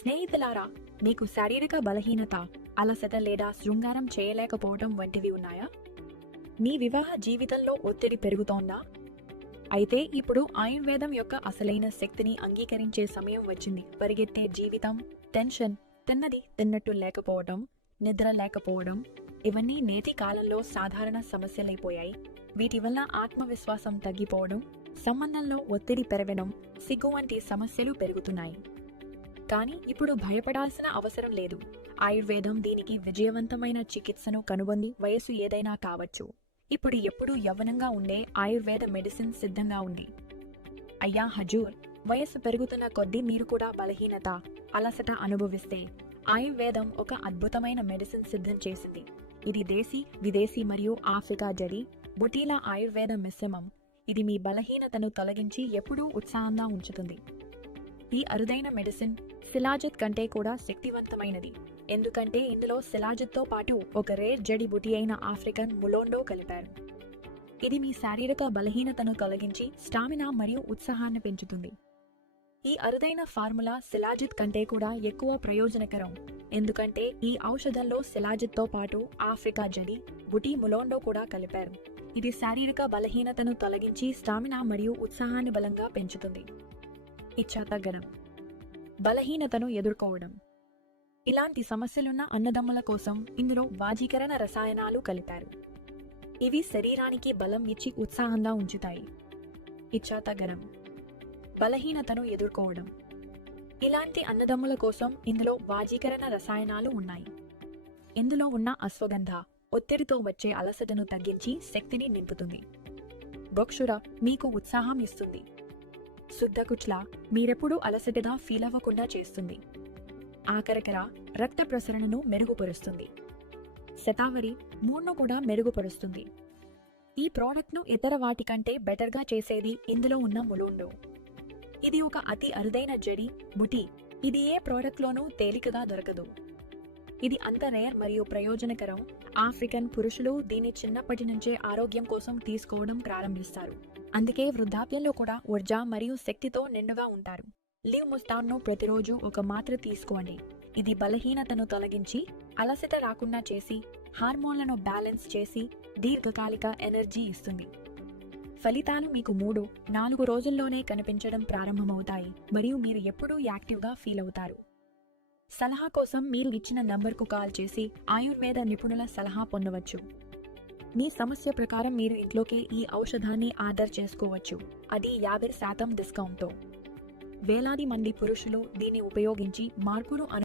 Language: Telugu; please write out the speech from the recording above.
స్నేహితులారా, మీకు శారీరక బలహీనత, అలసట లేదా శృంగారం చేయలేకపోవడం వంటివి ఉన్నాయా? మీ వివాహ జీవితంలో ఒత్తిడి పెరుగుతోందా? అయితే ఇప్పుడు ఆయుర్వేదం యొక్క అసలైన శక్తిని అంగీకరించే సమయం వచ్చింది. పరిగెత్తే జీవితం, టెన్షన్, తిన్నది తిన్నట్టు లేకపోవడం, నిద్ర లేకపోవడం, ఇవన్నీ నేటి కాలంలో సాధారణ సమస్యలైపోయాయి. వీటి వల్ల ఆత్మవిశ్వాసం తగ్గిపోవడం, సంబంధంలో ఒత్తిడి పెరగడం, సిగ్గు వంటి సమస్యలు పెరుగుతున్నాయి. కానీ ఇప్పుడు భయపడాల్సిన అవసరం లేదు. ఆయుర్వేదం దీనికి విజయవంతమైన చికిత్సను కనుగొంది. వయసు ఏదైనా కావచ్చు. ఇప్పుడు ఎప్పుడూ యవ్వనంగా ఉండే ఆయుర్వేద మెడిసిన్ సిద్ధంగా ఉంది. అయ్యా హజూర్, వయస్సు పెరుగుతున్న కొద్దీ మీరు కూడా బలహీనత, అలసట అనుభవిస్తే ఆయుర్వేదం ఒక అద్భుతమైన మెడిసిన్ సిద్ధం చేసింది. ఇది దేశీ, విదేశీ మరియు ఆఫ్రికా జడి బుటీల ఆయుర్వేద మిశ్రమం. ఇది మీ బలహీనతను తొలగించి ఎప్పుడూ ఉత్సాహంగా ఉంచుతుంది. ఈ అరుదైన మెడిసిన్ శిలాజిత్ కంటే కూడా శక్తివంతమైనది. ఎందుకంటే ఇందులో శిలాజిత్తో పాటు ఒక రేర్ జడి బుటీ అయిన ఆఫ్రికన్ ములోండో కలిపారు. ఇది మీ శారీరక బలహీనతను తొలగించి స్టామినా మరియు ఉత్సాహాన్ని పెంచుతుంది. ఈ అరుదైన ఫార్ములా శిలాజిత్ కంటే కూడా ఎక్కువ ప్రయోజనకరం. ఎందుకంటే ఈ ఔషధంలో శిలాజిత్తో పాటు ఆఫ్రికా జడి బుటీ ములోండో కూడా కలిపారు. ఇది శారీరక బలహీనతను తొలగించి స్టామినా మరియు ఉత్సాహాన్ని బలంగా పెంచుతుంది. ఇచ్చా తగ్గడం, బలహీనతను ఎదుర్కోవడం. ఇలాంటి సమస్యలున్న అన్నదమ్ముల కోసం ఇందులో వాజీకరణ రసాయనాలు కలిపారు. ఇవి శరీరానికి బలం ఇచ్చి ఉత్సాహంగా ఉంచుతాయి. ఇచ్చా తగ్గడం, బలహీనతను ఎదుర్కోవడం. ఇలాంటి అన్నదమ్ముల కోసం ఇందులో వాజీకరణ రసాయనాలు ఉన్నాయి. ఇందులో ఉన్న అశ్వగంధ ఒత్తిడితో వచ్చే అలసటను తగ్గించి శక్తిని నింపుతుంది. బొక్షుర మీకు ఉత్సాహం ఇస్తుంది. శుద్ధకుచ్ల మీరెప్పుడూ అలసటగా ఫీల్ అవ్వకుండా చేస్తుంది. ఆకరకర రక్త ప్రసరణను మెరుగుపరుస్తుంది. శతావరి మూడ్ను కూడా మెరుగుపరుస్తుంది. ఈ ప్రోడక్ట్ను ఇతర వాటికంటే బెటర్గా చేసేది ఇందులో ఉన్న ములోండో. ఇది ఒక అతి అరుదైన జడి బుటీ. ఇది ఏ ప్రోడక్ట్లోనూ తేలికగా దొరకదు. ఇది అంత రేర్ మరియు ప్రయోజనకరం. ఆఫ్రికన్ పురుషులు దీన్ని చిన్నప్పటి నుంచే ఆరోగ్యం కోసం తీసుకోవడం ప్రారంభిస్తారు. అందుకే వృద్ధాప్యంలో కూడా ఊర్జా మరియు శక్తితో నిండుగా ఉంటారు. లివ్ ముస్తాన్ను ప్రతిరోజు ఒక మాత్ర తీసుకోండి. ఇది బలహీనతను తొలగించి అలసట రాకుండా చేసి హార్మోన్లను బ్యాలెన్స్ చేసి దీర్ఘకాలిక ఎనర్జీ ఇస్తుంది. ఫలితాలు మీకు 3-4 రోజుల్లోనే కనిపించడం ప్రారంభమవుతాయి మరియు మీరు ఎప్పుడూ యాక్టివ్గా ఫీల్ అవుతారు. సలహా కోసం మీరు ఇచ్చిన నంబర్కు కాల్ చేసి ఆయుర్వేద నిపుణుల సలహా పొందవచ్చు. మీ సమస్య ప్రకారం మీరు ఇంట్లోకే ఈ ఔషధాన్ని ఆర్డర్ చేసుకోవచ్చు. అది 50% డిస్కౌంట్తో. వేలాది మంది పురుషులు దీన్ని ఉపయోగించి మార్పును